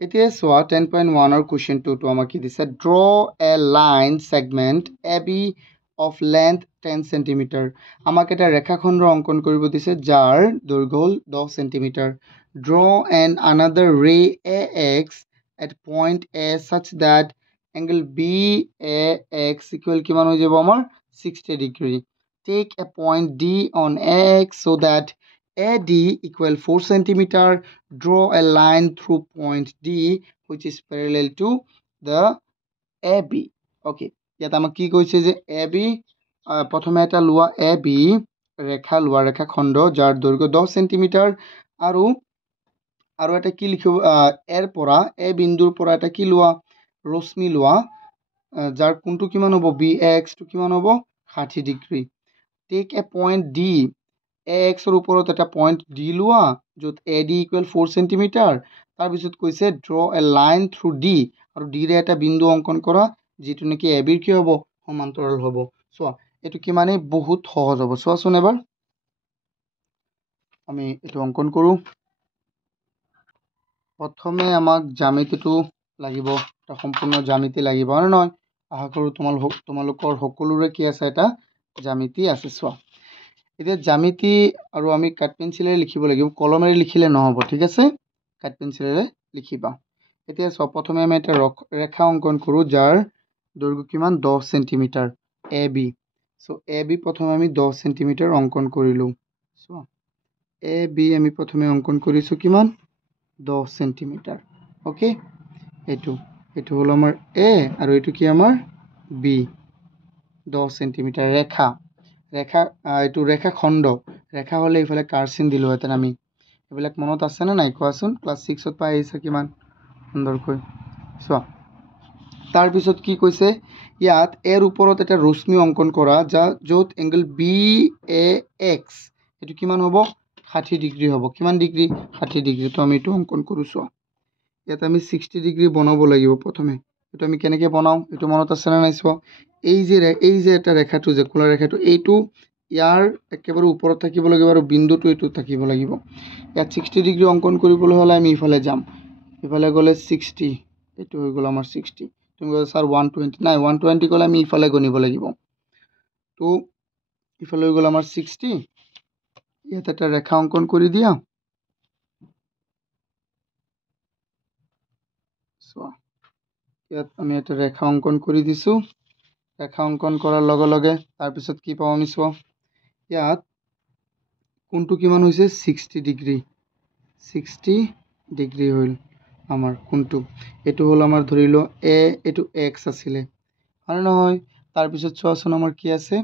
এতিয়া চোৱা 10.1 ৰ কুৱেশ্যন 2 টো আমাক কি দিছে draw A line segment AB of length 10 cm আমাক এটা ৰেখাখণ্ড অঙ্কন কৰিব দিছে যাৰ দৈৰ্ঘ্য হ'ল 10 cm draw an another ray AX at point A such that angle BAX equal কিমান হৈ যাব আমাৰ 60 degree take a point D on AX so that AD equal 4 cm. Draw a line through point D which is parallel to the AB. Okay. ইয়াত আমাক কি কৈছে যে AB প্ৰথমে এটা লোৱা AB ৰেখা লোৱা ৰেখা খণ্ড যাৰ দৈৰ্ঘ্য 10 cm আৰু এটা কি লিখিব এৰ পৰা এ বিন্দুৰ পৰা এটা কি লোৱা ৰশ্মি লোৱা যাৰ কোণটো কিমান হ'ব BX টো কিমান হ'ব 60 degree take a point D AX ৰ ওপৰত এটা পইণ্ট D লোৱা য'ত AD equal 4 cm তাৰ পিছত কৈছে draw a line through D আৰু D ৰে এটা বিন্দু অঙ্কন কৰা যেটো নেকি AB ৰ কি হ'ব সমান্তৰাল হ'ব চোৱা এটো কি মানে বহুত সহজ হ'ব চোৱাচোন এবাৰ আমি এটো অঙ্কন কৰো প্ৰথমে আমাক জ্যামিতিটো লাগিব এটা সম্পূৰ্ণ জ্যামিতি লাগিব না নহয় আশা কৰো তোমালোকৰ সকলোৰে কি আছে এটা জ্যামিতি আছে চোৱা এতিয়া জ্যামিতি আৰু আমি কাট পেন্সিলেৰে লিখিব লাগিব কলমেৰে লিখিলে নহব ঠিক আছে কাট পেন্সিলেৰে লিখিবা এতিয়া সব প্ৰথমে আমি এটা ৰেখা অঙ্কন কৰো যাৰ দৈৰ্ঘ্য কিমান 10 cm AB সো AB প্ৰথমে আমি 10 cm অঙ্কন কৰিলো সো AB আমি প্ৰথমে অঙ্কন কৰিছো কিমান 10 cm ওকে এটো হলো আমাৰ A আৰু এটো কি আমাৰ B 10 cm ৰেখা এটো ৰেখা খণ্ড ৰেখা হলে ইফালে কাৰ্চিন দিলো হেতেন আমি এবিলাক মনত আছে না নাই কোৱাচোন ক্লাস 6 ত পাই আহিছা কিমান সুন্দৰকৈ চোৱা তাৰ পিছত কি কৈছে ইয়াত এৰ ওপৰত এটা ৰশ্মি অঙ্কন কৰা য'ত এংগল BAX এটো কিমান হ'ব 60 ডিগ্ৰী হ'ব কিমান ডিগ্ৰী 60 ডিগ্ৰী তো আমি এটো অঙ্কন কৰো চোৱা ইয়াত আমি 60 ডিগ্ৰী বনাব লাগিব প্ৰথমে এটো আমি কেনেকৈ বনাও এটো মনত আছে না নাই চোৱা এই যে এটা ৰেখাটো যে কোলা ৰেখাটো এইটো ইয়াৰ একেবাৰে ওপৰত থাকিব লাগিব আৰু বিন্দুটো এটো থাকিব লাগিব ইয়াত 60 ডিগ্ৰী অঙ্কন কৰিবলৈ হলে আমি ইফালে যাম ইফালে গলে 60 এটো হৈ গল আমাৰ 60 তুমি গলে স্যার 120 নাই 120 গলে আমি ইফালে গনিব লাগিব তো ইফালে হৈ গল আমাৰ 60 ইয়াত এটা ৰেখা অঙ্কন কৰি দিয়া চোৱা ইয়াত আমি এটা ৰেখা অঙ্কন কৰি দিছো ৰেখা অঙ্কন কৰাৰ লগে লগে তাৰ পিছত কি পাও আমি চোৱা ইয়াত কোণটো কিমান হৈছে 60 ডিগ্ৰী হল আমাৰ কোণটো এটো হল আমাৰ ধৰিলো A এটো X আছিল হয় নহয় তাৰ পিছত চোৱাচোন আমাৰ কি আছে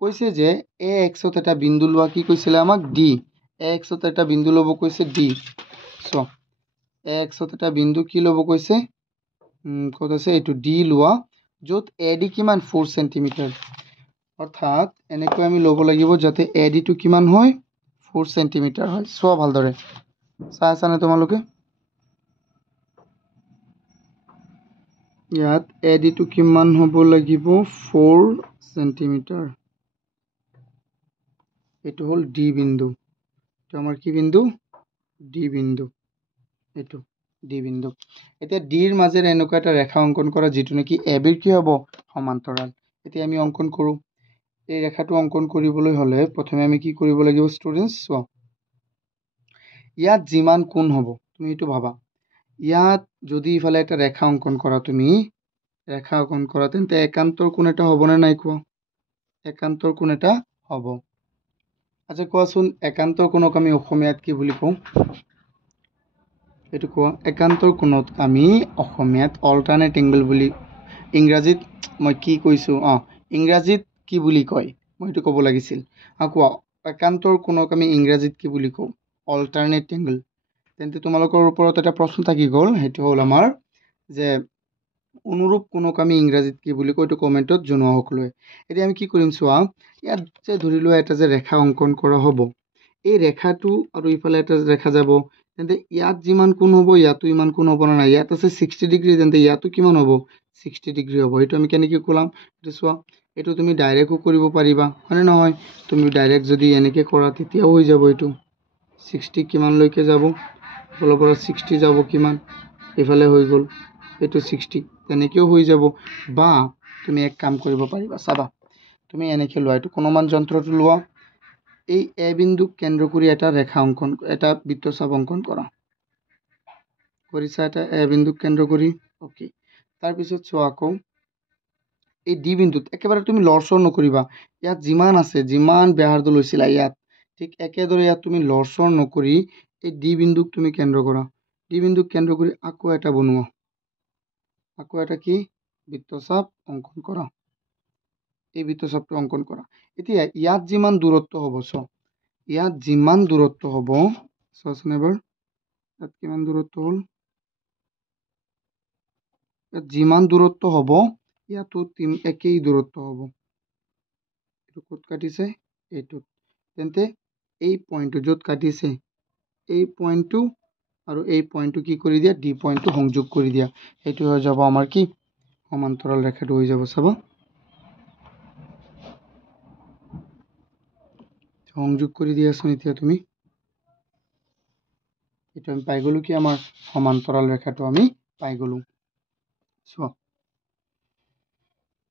কৈছে যে AX ত এটা বিন্দু লোৱা কি কৈছিল আমাক D AX ত এটা বিন্দু লব কৈছে D চোৱা AX ত এটা বিন্দু কি লব কৈছে কত আছে এটো D লোৱা য'ত AD কিমান 4 cm অৰ্থাৎ এনেকৈ আমি লব লাগিব যাতে AD টো কিমান হয় 4 cm হয় চোৱা ভালদৰে চাইছানে তোমালোকে ইয়াত AD টো কিমান হ'ব লাগিব 4 cm এটো হল D বিন্দু তো আমাৰ কি বিন্দু D বিন্দু এটো D বিন্দু এতিয়া D ৰ মাজেৰে এনেকুৱা এটা ৰেখা অঙ্কন কৰা যেটো নেকি AB ৰ কি হ'ব সমান্তৰাল এতিয়া আমি অঙ্কন কৰো এই ৰেখাটো অঙ্কন কৰিবলৈ হলে প্ৰথমে আমি কি কৰিব লাগিব ষ্টুডেন্টস চোৱা ইয়াত যিমান কোণ হ'ব তুমি এটো ভাবা ইয়াত যদি ইফালে একটা ৰেখা অঙ্কন কৰা তুমি ৰেখা অঙ্কন কৰা তেন্তে একান্তৰ কোণ এটা হ'ব না নাই কোৱা একান্তৰ কোণ এটা হ'ব আচ্ছা কোৱাচোন একান্তৰ কোণক আমি অসমীয়াত কি বুলি কওঁ এটো কোৱা একান্তৰ কোণক আমি অসমীয়াত অল্টাৰনেট এংগল বুলি ইংৰাজীত মই কি কৈছো ইংৰাজীত কি বুলি কয় মই এটো ক'ব লাগিছিল কোৱা একান্তৰ কোণক আমি ইংৰাজীত কি বুলি কওঁ অল্টাৰনেট এংগল তেন্তে তোমালোকৰ ওপৰত এটা প্ৰশ্ন থাকি গল হেতু হল আমাৰ যে অনুৰূপ কোণক আমি ইংৰাজীত কি বুলি কয় এটো কমেন্টত জনোৱা সকলোৱে এতিয়া আমি কি কৰিম চোৱা ইয়াত যে ধৰিলো এটা যে ৰেখা অঙ্কন কৰা হ'ব এই ৰেখাটো আৰু ইফালে এটা ৰেখা যাব তেন্তে ইয়াত যিমান কোণ হ'ব ইয়াতো ইমান কোণ হ'ব না ইয়াত আছে 60 ডিগ্ৰী তেন্তে ইয়াতো কিমান হ'ব 60 ডিগ্ৰী হ'ব এটো আমি কেনেকৈ কলাম এটো চোৱা এটো তুমি ডাইৰেক্টও কৰিব পাৰিবা মানে নহয় তুমি ডাইৰেক্ট যদি এনেকৈ কৰা তেতিয়াও হৈ যাব এটো 60 কিমান লৈকে যাব তলৰ পৰা 60 যাব কিমান এইফালে হৈ গ'ল এইটো 60 তেনেকৈও হৈ যাব বা তুমি এক কাম কৰিব পাৰিবা চাবা তুমি এনেকৈ লোৱা এইটো কোণমান যন্ত্ৰটো লোৱা এই এ বিন্দুক কেন্দ্ৰ কৰি এটা ৰেখা অংকন এটা বৃত্তচাপ অংকন কৰা কৰিছা এটা এ বিন্দুক কেন্দ্ৰ কৰি ওকে তাৰপিছত চোৱা আকৌ এই ডি বিন্দুত একেবাৰে তুমি লৰচৰ নকৰিবা ইয়াত যিমান আছে যিমান ব্যাসাৰ্ধ লৈছিলা ইয়াত ঠিক একেদৰে ইয়াত তুমি লৰচৰ নকৰি এই ডি বিন্দুক তুমি কেন্দ্ৰ কৰা ডি বিন্দুক কেন্দ্ৰ কৰি আকৌ এটা বনোৱা আকৌ এটা কি বৃত্তচাপ অংকন কৰা এই বৃত্তচাপটো অংকন কৰা এতিয়া ইয়াত যিমান দূৰত্ব হ'ব চ ইয়াত যিমান দূৰত্ব হ'ব চোৱাচোন এবাৰ ইয়াত কিমান দূৰত্ব হ'ল ইয়াত যিমান দূৰত্ব হ'ব ইয়াতো একেই দূৰত্ব হ'ব এইটো ক'ত কাটিছে এইটোত তেন্তে এই পইণ্টটো য'ত কাটিছে এই পইণ্টটো আৰু এই পইণ্টটো কি কৰি দিয়া ডি পইণ্টটো সংযোগ কৰি দিয়া এইটো হৈ যাব আমাৰ কি সমান্তৰাল ৰেখাটো হৈ যাব চাবা সংযোগ কৰি দিয়াচোন এতিয়া তুমি এইটো আমি পাই গ'লো কি আমাৰ সমান্তৰাল ৰেখাটো আমি পাই গ'লো চোৱা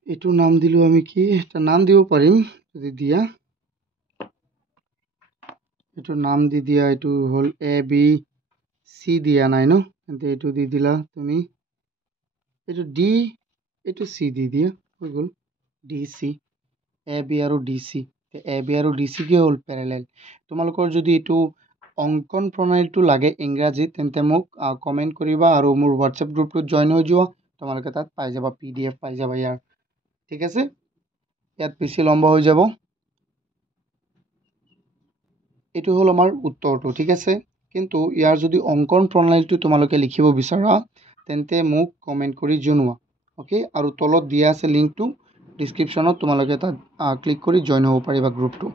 এইটো নাম দিলো আমি কি এটা নাম দিব পাৰিম যদি দিয়া এইটো নাম দি দিয়া এইটো হ'ল এ বি সি দিয়া নাই ন তেন্তে এইটো দি দিলা তুমি এইটো ডি এইটো সি দি দিয়া হৈ গ'ল ডি সি এ বি আৰু ডি সি এ বি আৰু ডি সি কি হ'ল পেৰেলেল তোমালোকৰ যদি এইটো অংকন প্ৰণালীটো লাগে ইংৰাজীত তেন্তে মোক কমেণ্ট কৰিবা আৰু মোৰ হোৱাটছএপ গ্ৰুপটোত জইন হৈ যোৱা তোমালোকে তাত পাই যাবা PDF পাই যাবা ইয়াৰ ঠিক আছে ইয়াত বেছি লম্বা হৈ যাব এইটো হ'ল আমাৰ উত্তৰটো ঠিক আছে কিন্তু ইয়াৰ যদি অংকন প্ৰণালীটো তোমালোকে লিখিব বিচাৰা তেন্তে মোক কমেণ্ট কৰি জনোৱা ওকে আৰু তলত দিয়া আছে লিংকটো ডিছক্ৰিপশ্যনত তোমালোকে তাত ক্লিক কৰি জইন হ'ব পাৰিবা গ্ৰুপটো